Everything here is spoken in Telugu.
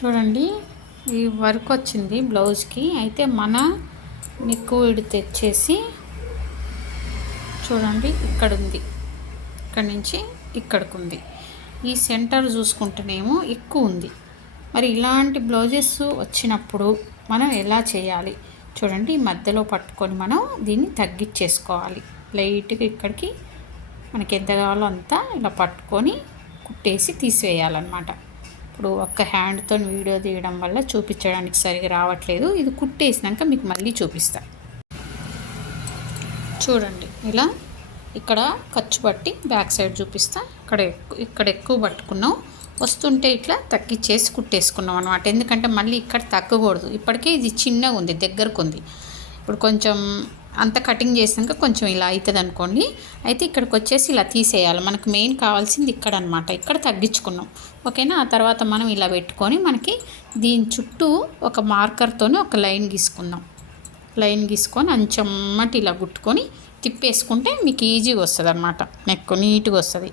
చూడండి, ఈ వర్క్ వచ్చింది బ్లౌజ్కి. అయితే మన నెక్ విడి తెచ్చేసి చూడండి, ఇక్కడ ఉంది, ఇక్కడ నుంచి ఇక్కడికి ఉంది. ఈ సెంటర్ చూసుకుంటేనేమో ఎక్కువ ఉంది. మరి ఇలాంటి బ్లౌజెస్ వచ్చినప్పుడు మనం ఎలా చేయాలి చూడండి. మధ్యలో పట్టుకొని మనం దీన్ని తగ్గించేసుకోవాలి. లైట్గా ఇక్కడికి మనకి ఎంత కావాలో అంతా ఇలా పట్టుకొని కుట్టేసి తీసివేయాలన్నమాట. ఇప్పుడు ఒక్క హ్యాండ్తో వీడియో తీయడం వల్ల చూపించడానికి సరిగా రావట్లేదు. ఇది కుట్టేసినాక మీకు మళ్ళీ చూపిస్తా. చూడండి, ఇలా ఇక్కడ ఖర్చు పట్టి బ్యాక్ సైడ్ చూపిస్తా. ఇక్కడ ఎక్కువ పట్టుకున్నాం, వస్తుంటే ఇట్లా తగ్గించేసి కుట్టేసుకున్నాం అనమాట. ఎందుకంటే మళ్ళీ ఇక్కడ తగ్గకూడదు. ఇప్పటికే ఇది చిన్నగా ఉంది, దగ్గరకు ఉంది. ఇప్పుడు కొంచెం అంత కటింగ్ చేసినాక కొంచెం ఇలా అవుతుంది అనుకోండి. అయితే ఇక్కడికి వచ్చేసి ఇలా తీసేయాలి. మనకు మెయిన్ కావాల్సింది ఇక్కడ అనమాట. ఇక్కడ తగ్గించుకున్నాం, ఓకేనా. ఆ తర్వాత మనం ఇలా పెట్టుకొని మనకి దీని చుట్టూ ఒక మార్కర్తోనే ఒక లైన్ గీసుకుందాం. లైన్ గీసుకొని అంచమ్మటి ఇలా గుట్టుకొని తిప్పేసుకుంటే మీకు ఈజీగా వస్తుంది అనమాట. నెక్ నీట్గా వస్తుంది.